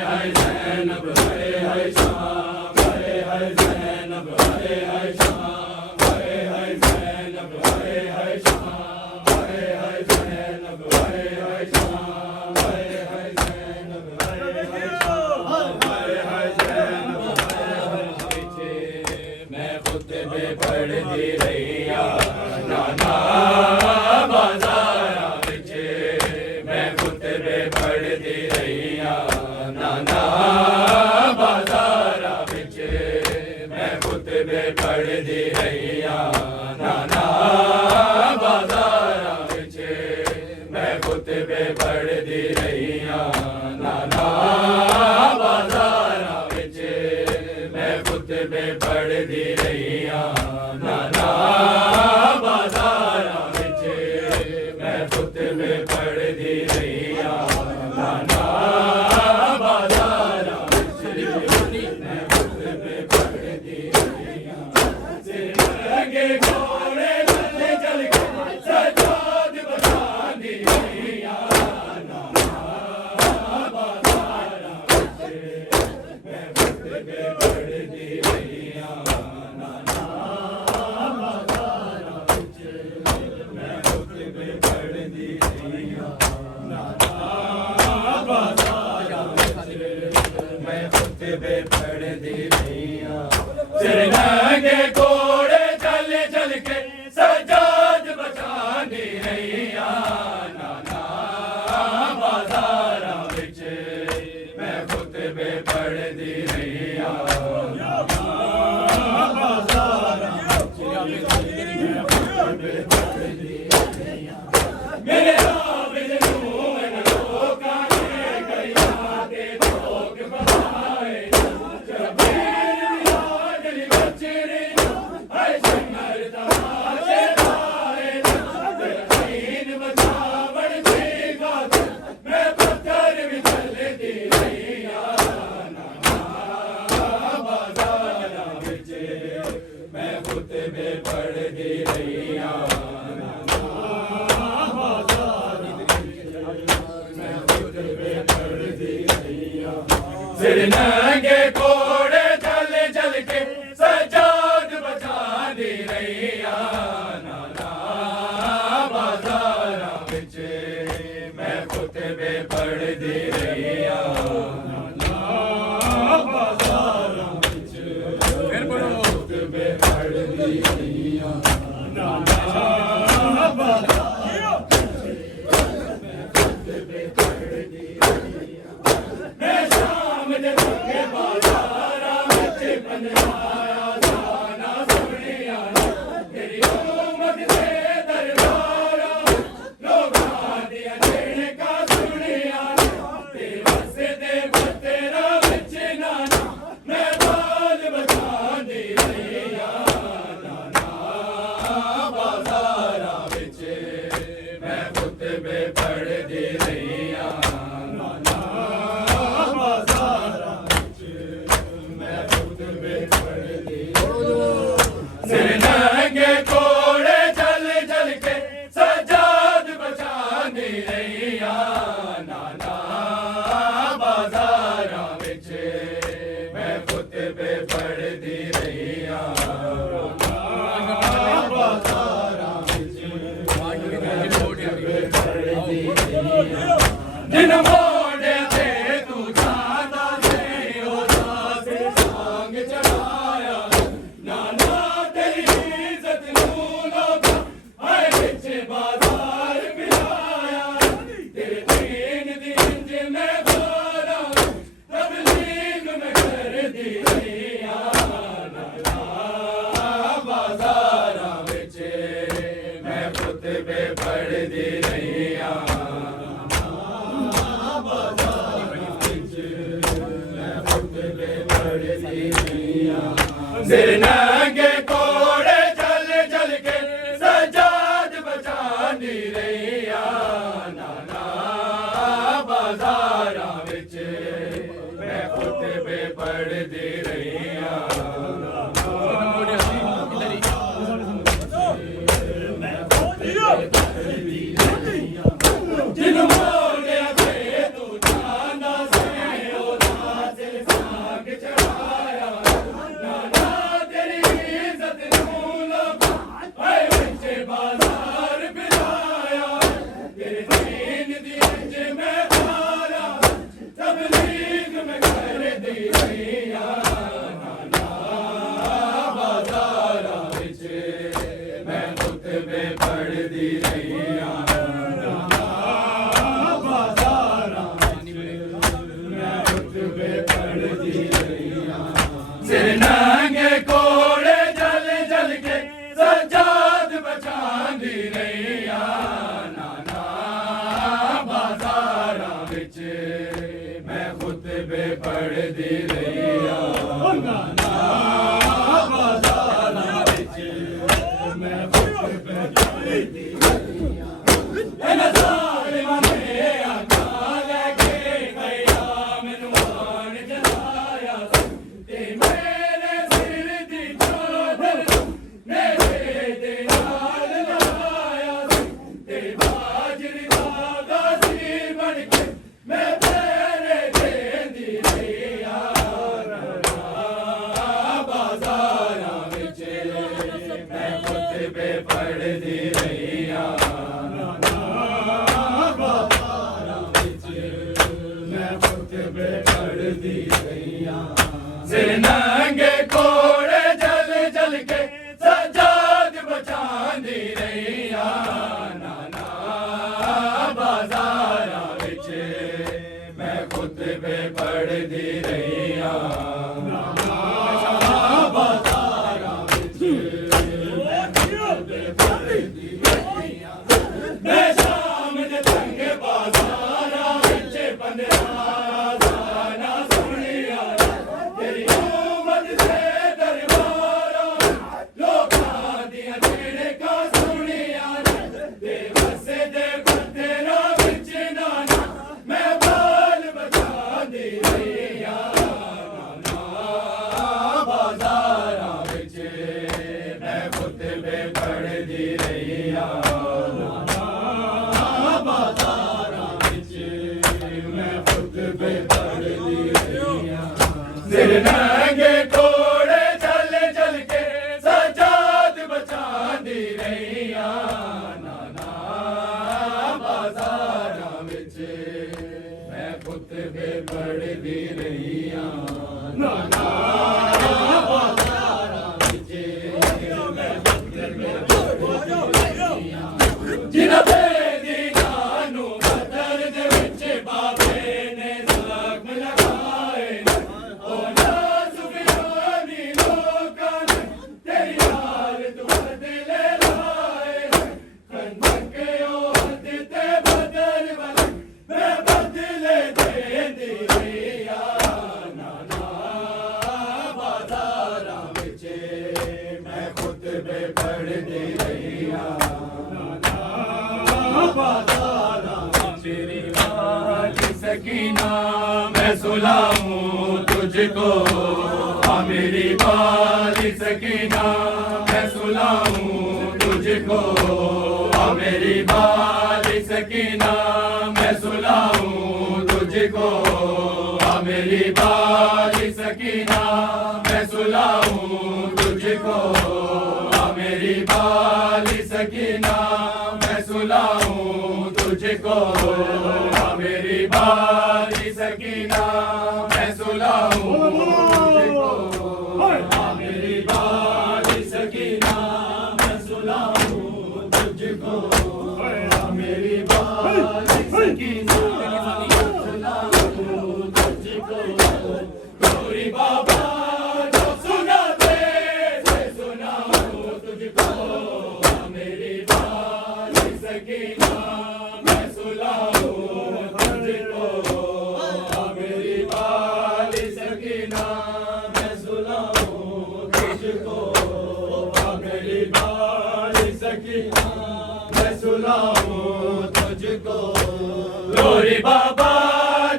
Hare Zainab, Hare Hare Sham, Hare Hare Zainab, Hare Hare Sham, Hare Hare Zainab, Hare Hare Sham, Hare Hare Zainab, Hare Hare Sham, Hare Hare Zainab, Hare Hare Sham, Hare Hare Zainab, Hare Hare पीछे मैं खुद पे पढ़ती रहिया नाना बाजारा पीछे मैं खुद पे पढ़ती रहिया नाना बाजारा पीछे मैं खुद पे पढ़ती रहिया नाना बाजारा पीछे मैं खुद पे पढ़ती रहिया नाना बाजारा पीछे मैं खुद पे पढ़ती रहिया नाना बाजारा पीछे मैं खुद पे पढ़ती रहिया नाना बाजारा पीछे मैं खुद पे पढ़ती रहिया लगे घोड़े चल चल के सजाद बजानी रहिया नाना बाजारा पीछे मैं खुद पे पढ़ती रहिया नाना बाजारा पीछे मैं खुद पे पढ़ती रहिया नाना बाजारा पीछे मैं खुद पे पढ़ती रहिया सिरनगे घोड़े चल चल के सजाद बचानी रहिया नाना बाजारा पीछे मैं खुद पे पढ़ती रहिया नाना बाजारा पीछे मैं खुद पे पढ़ती रहिया मेरे राम नून लोका ने गया ते भोग बनाए जब मेरी बचरे हर शंकर तमाशे लाए तीन बचावड़ देगा मैं पत्थर भी चलती रहिया नाना बाजारा पीछे मैं खुद पे पढ़ती रहिया नाना बाजारा पीछे मैं खुद पे पढ़ती रहिया सिरनगे घोड़े चल चल के सजाद बचानी रहिया नाना बाजारा पीछे मैं खुद पे पढ़ती रहिया नाना बाजारा पीछे मैं खुद पे पढ़ती रहिया नाना बाजारा पीछे मैं खुद पे पढ़ती रहिया मैं शाम जब के बाजारा में बनाया जाना सुनिया तेरी उम्मत से दरबारा लोग दिया देने का सुनिया तेरे बसे दे तेरा बचना मैं बाल बचाने रहिया नाना बाजारा पीछे मैं खुद पे पढ़ती रहिया नाना बाजारा पीछे मैं खुद पे पढ़ती सिरनगे घोड़े चल चल के सजाद बचाने रहिया नाना बाजारा पीछे मैं खुद पे पढ़ती रहिया नाना बाजारा पीछे मैं खुद पे पढ़ती रहिया जिन मोड़े से तू जाता से ओ से सांग चढ़ाया नाना तेरी इज्जत नू लोग हर पीछे बाजार मिलाया तेरे तीन दिन जिन्हें बोला तबलीग में कर दी रहिया नाना बाजारा पीछे मैं खुद पे पढ़ती रहिया नाना बाजारा पीछे मैं खुद पे पढ़ती रहिया सिरनगे घोड़े चल चल के सजाद बचानी रहिया नाना बाजारा पीछे मैं खुद पे पढ़ती रहिया नाना मैं खुद पे पढ़ती रहिया जिन मोड़े पे तू जाना से ओ दी रहिया नाना बाजारां विच मैं खुतबे पढ़दी रहिया नाना बाजारां विच मैं खुतबे पढ़दी रहिया सिर नंगे कोड़े जल जल के सजाद बचांदी रहिया नाना बाजारां विच मैं खुतबे पढ़दी रहिया नाना बाजारां विच मैं खुतबे पढ़दी रहिया इन्हां ज़ालिमां ने अखां लैके गया मैनूं आण जलाया ते मेरे सिर दी चौधर मेरे दे नाल लाया ते बाजरी दा गाजी बन के मैं तेरे देंदी रहिया नाना बाजारां विच मैं खुतबे पढ़दी रहिया नाना बाजारां विच मैं खुतबे पढ़दी रहिया सिर नंगे कोड़े जल जल के सजाद बचांदी रहिया नाना बाजारां विच मैं खुतबे पढ़दी रहिया नाना बाजारां विच मैं खुतबे पढ़दी रहिया मैं शाम दे तंगे बाजारां विच बंदियां सुनिया तेरी उमद से दरबारां लोकां दियां झिड़कां सुनिया ते बसे दे बंदेरां विच नाना मैं बाल बचांदी रहिया नाना बाजारां विच मैं खुतबे पढ़दी रहिया नाना बाजारां विच मैं खुतबे पढ़दी रहिया सिर नंगे कोड़े चल चल के सजाद बचांदी रहिया नाना बाजारां विच मैं खुतबे पढ़दी रहिया नाना बाजारां विच मैं खुतबे पढ़दी रहिया जिन्हां बेदीनां नूं बदर दे विच बाबे ने ज़ख्म लगाए ਉਹਨਾਂ ਸੁਫਿਆਨੀ ਲੋਕਾਂ ਨੇ ਤੇਰੀ ਹਾਲਤ ਬਦਲੇ ਲਾਏ ਕੰਨਕੇ ਉਹਦ ਤੇ ਬਦਲ ਬਲ ਮੈਂ ਬਦਲੇ ਦੇਂਦੀ ਰਹੀਆ ਨਾਨਾ ਬਾਜ਼ਾਰਾਂ ਵਿੱਚ ਮੈਂ ਖੁਤਬੇ ਪੜ੍ਹਦੀ ਰਹੀਆ ਨਾਨਾ ਬਾਜ਼ਾਰਾਂ ਵਿੱਚ ਮੇਰੀ ਮਾਂ ਦੀ ਸਕੀਨਾ मैं सुलाऊं तुझको मेरी बाली सकीना मैं सुलाऊं तुझको मेरी बाली सकीना मैं सुलाऊं तुझको मेरी बाली सकीना मैं सुलाऊं तुझको मेरी बाली सकीना मैं सुलाऊं तुझको मेरी बाली सकीना मैं सुलाऊं तुझको मेरी बाली सकीना मैं सुलाऊं तुझको मेरी बाली सकीना मैं सुलाऊं तुझको गौरी बाबा जो सुनाते थे सुनाऊं तुझको मेरी बाली सकीना मैं सुलाऊं तुझको मेरी बाली सकीना मैं सुलाऊं तुझको मेरी बाली सकीना मैं सुलाऊं तुझको गौरी बाबा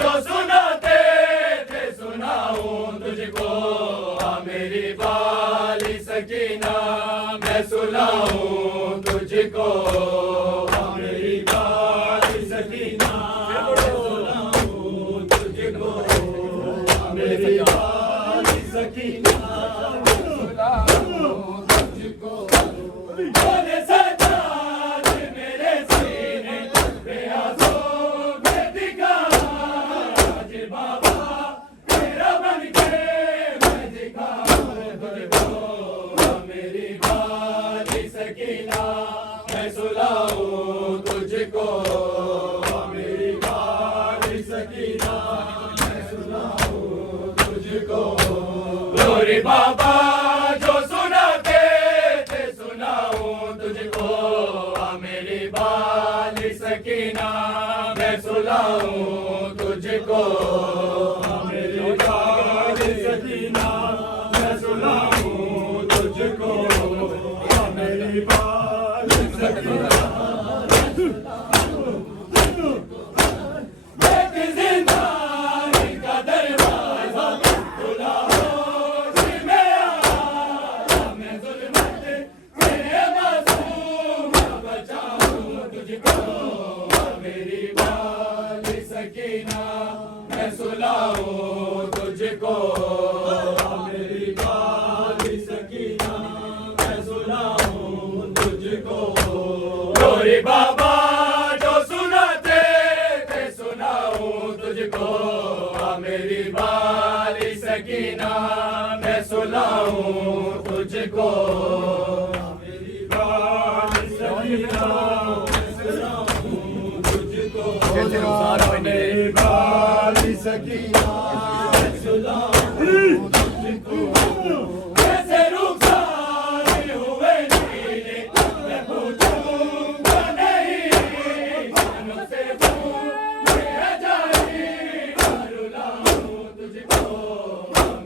जो सुनाते थे सुनाऊं तुझको मेरी बाली सकीना मैं सुलाऊं तुझको मेरी बाली सकीना मैं सुलाऊं तुझको मेरी बाली सकीना मैं सुलाऊं तुझको बोले सजाद मेरे सीने पे आंसू में दिखा आज बाबा तेरा गौरी बाबा जो सुनाते थे सुनाऊं तुझको, मेरी बाली सकीना मैं सुनाऊं तुझको, मेरी बाली सकीना मैं सुनाऊं तुझको, मेरी बाली सकीना। मैं सुलाऊं तुझको, मेरी बाली सकीना मैं सुलाऊं तुझको, गौरी बाबा जो सुनाते थे सुनाऊं तुझको, मेरी बाली सकीना मैं सुलाऊं तुझको, मेरी बाली सकीना मैं सुलाऊं तुझको, मेरी बाली सकीना मैं सुलाऊं तुझको। कैसे रुखसार हुए नीले मैं पूछूंगा नहीं, मुझसे पूछ जाए रुलाऊं तुझको,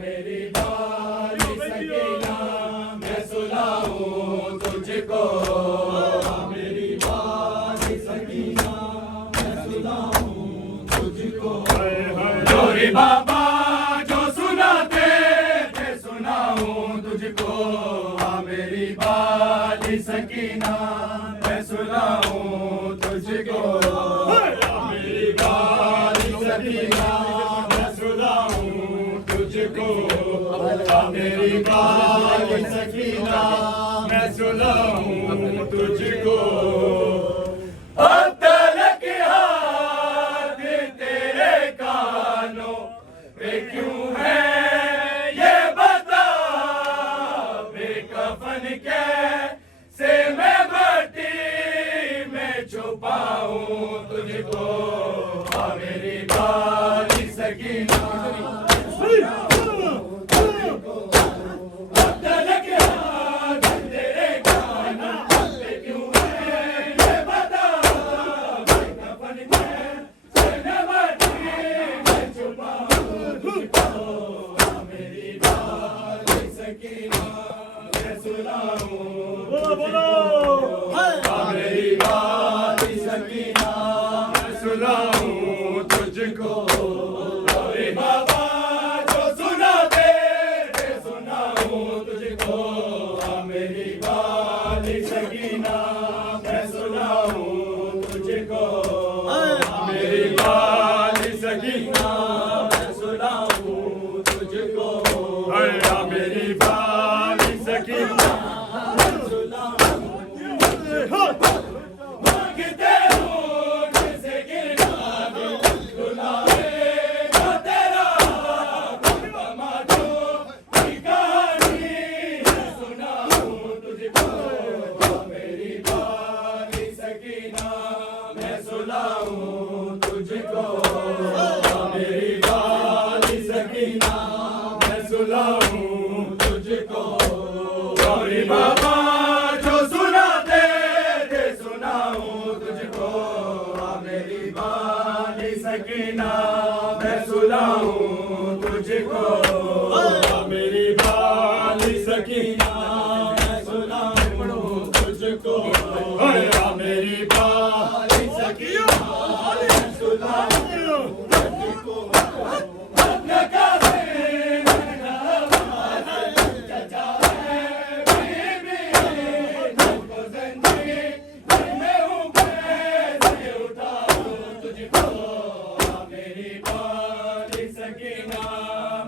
मेरी बाली सकीना मैं सुलाऊं तुझको, मेरी बाली सकीना मैं सुलाऊं तुझको। गौरी बाबा जो सुनाते थे सुनाऊं तुझको, मेरी बाली सकीना मैं सुनाऊं तुझको, मेरी बाली सकीना मैं सुनाऊं तुझको, मेरी बाली सकीना मैं सुनाऊं तुझको। अब तलक हाथ तेरे कानों पे क्यों है ये बता, बेकफन कैसे मैं भट्टी में छुपाऊं तुझको, मेरी बाली सकीना मेरी बाली सकीना मैं सुनाऊं तुझको, गौरी बाबा जो सुनाते थे सुनाऊं तुझको, मेरी बाली सकीना मैं सुनाऊं तुझको, मेरी बाली सकीना मैं सुनाऊं तुझको, मेरी बाली सकीना मांगते हो किसे गिरना दे रुलाएगा तेरा तमाचो की कहानी मैं सुनाऊं तुझको, मेरी बाली सकीना मैं सुनाऊं तुझको, मेरी बाली सकीना मैं सुनाऊं तुझको। गौरी बाबा जो सुनाते थे सुनाऊं तुझको, मेरी बाली सकीना मैं सुनाऊं तुझको, मेरी बाली सकीना मैं सुनाऊं तुझको, मेरी बाली सकीना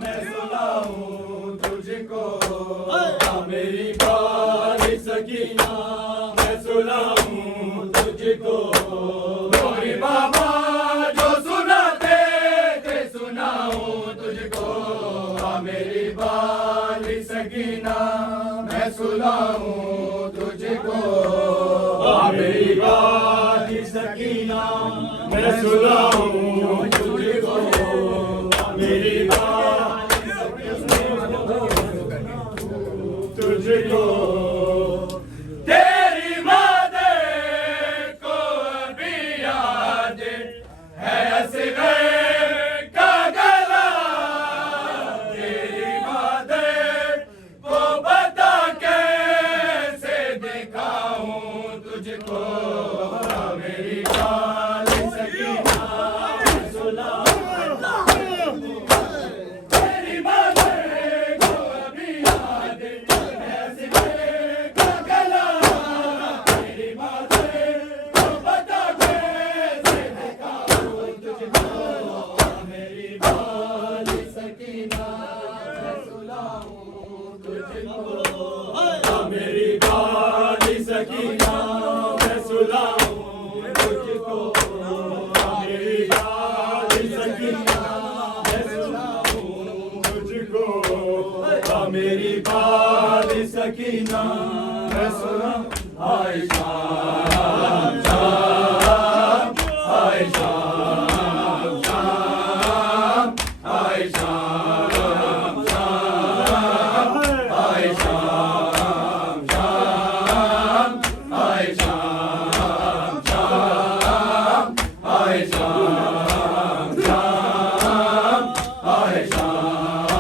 मैं सुनाऊं तुझको। मेरी बाली सकीना मैं सुनाऊं तुझको, गौरी बाबा जो सुनाते थे सुनाऊं तुझको, मेरी बाली सकीना मैं सुनाऊं तुझको, मेरी बाली सकीना मैं सुनाऊं तुझको, मेरी बाली सकीना मेरी पाल सकीना मैं सुना हाय शाम शाम हाय शाम शाम हाय शाम शाम हाय शाम शाम हाय शाम शाम हाय शाम शाम हाय शाम शाम हाय शाम शाम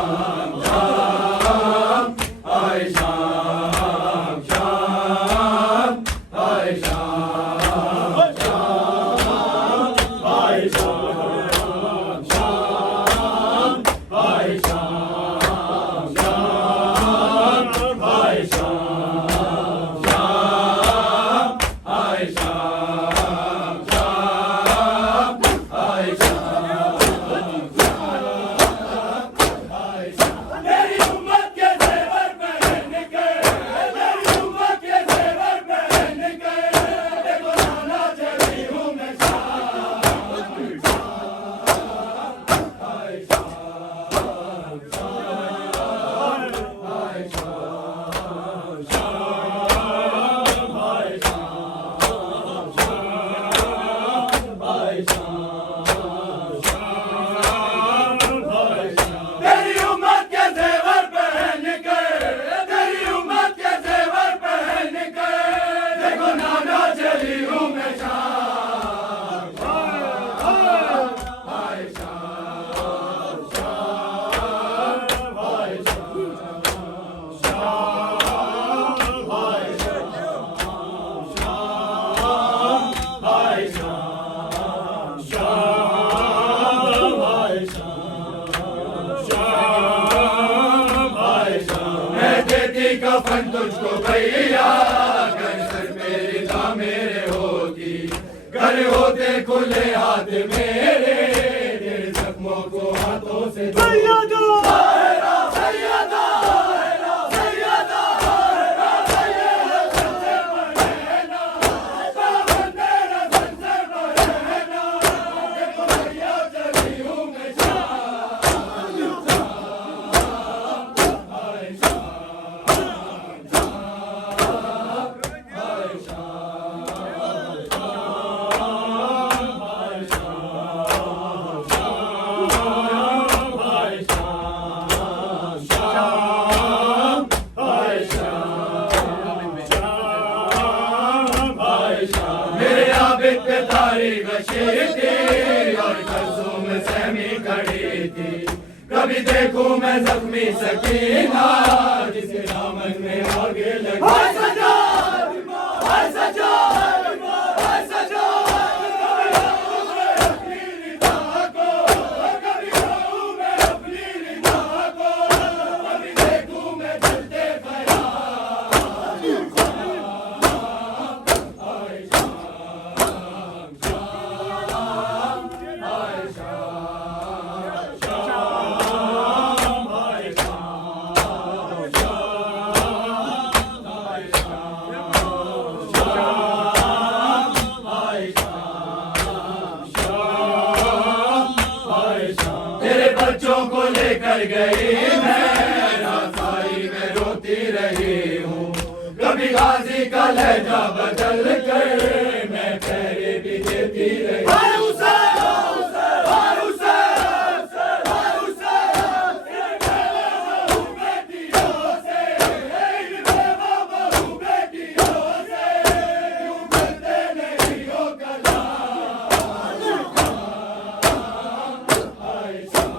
हाय शाम शाम हाय शाम शाम हाय शाम शाम हाय शाम शाम हाय शाम शाम हाय शाम मेरी उम्मत के ज़ेवर पहन के मेरी उम्मत के ज़ेवर पहन के देखो नाना चली हूँ मैं शाम हाय शाम शाम हाय शाम शाम हाय शाम शाम हाय शाम शाम हाय शाम तेरी उम्मत के ज़ेवर पहन के तेरी उम्मत के ज़ेवर पहन के देखो नाना चली हूँ मैं शाम हाय शाम शाम हाय शाम शाम हाय शाम शाम हाय शाम शाम हाय शाम शाम हाय शाम मैं देती कफन तुझको भैया घर सर मेरी दा मेरे होती घर होते खुले हाथ मेरे तेरे जख्मों को हाथों से सैयदा सैयदा सैयदा मेरे आबिद पे तारीख बशीर थी और कर्जों में सहमी खड़ी थी कभी देखूं मैं जख्मी सकीना जिसे दामन में आगे लगी हाय सजा हाय सजा हाय सजा कभी खाऊं मैं अपनी रिदा को कभी खाऊं मैं अपनी रिदा को कभी देखूं मैं जलते ख्याल हाय शाम शाम हाय शाम शाम हाय शाम शाम हाय शाम शाम हाय शाम शाम हाय शाम तेरे बच्चों को लेकर गई मैं रासाई में रोती रही हूँ कभी गाजी का लहजा बदल कर मैं पहरे भी देती रही हाय हुसैन हाय हुसैन हाय हुसैन बहू बेटियों से बहू बेटियों से क्यों मिलते नहीं हो कलाम हाय शाम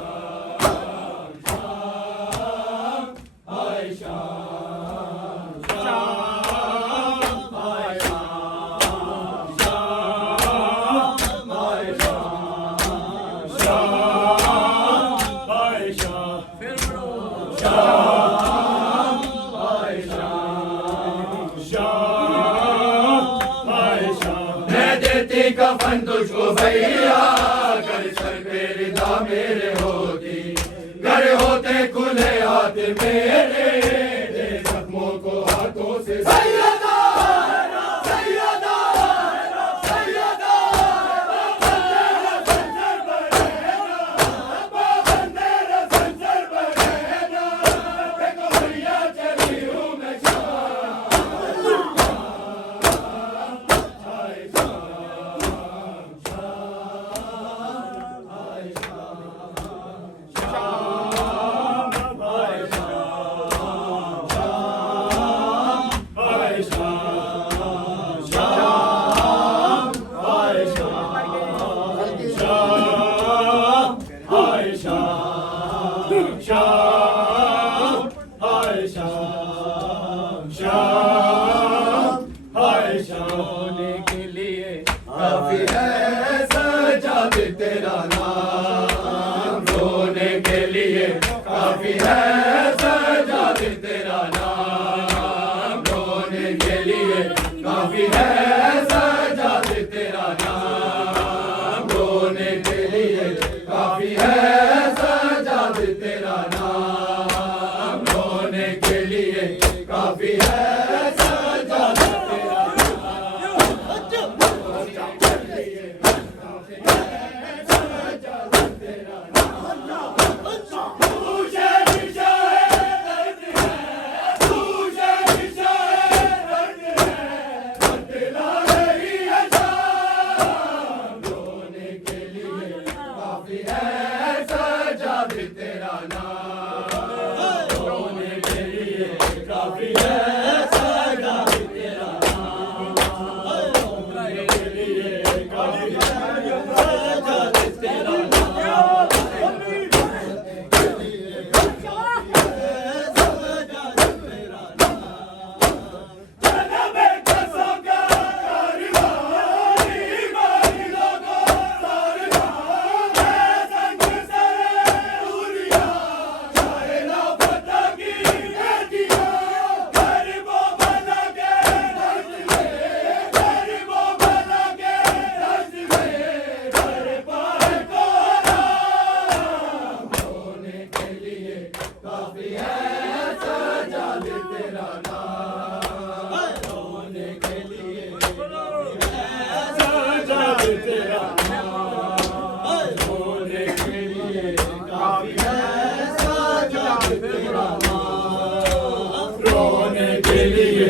शाम हाय शाम शाम हाय शाम शाम हाय शाम शाम हाय शाम शाम हाय शाम शाम हाय शाम मैं देती कफन तुझको भैया कर सर पे रिदा मेरे होती घर होते खुले हाथ मेरे तेरे जख्मों को हाथों से सैयदा सैयदा सैयदा बंदे संसर बरेना श्याम हाय श्याम श्याम हाय श्याम रोने के लिए काफी है सजाद तेरा नाम रोने के लिए काफी है सजाद तेरा नाम रोने के लिए काफी है सजाद तेरा नाम रोने के लिए काफी है सजाद तेरा नाम रोने के लिए काफी है सजाद तेरा रोने के लिए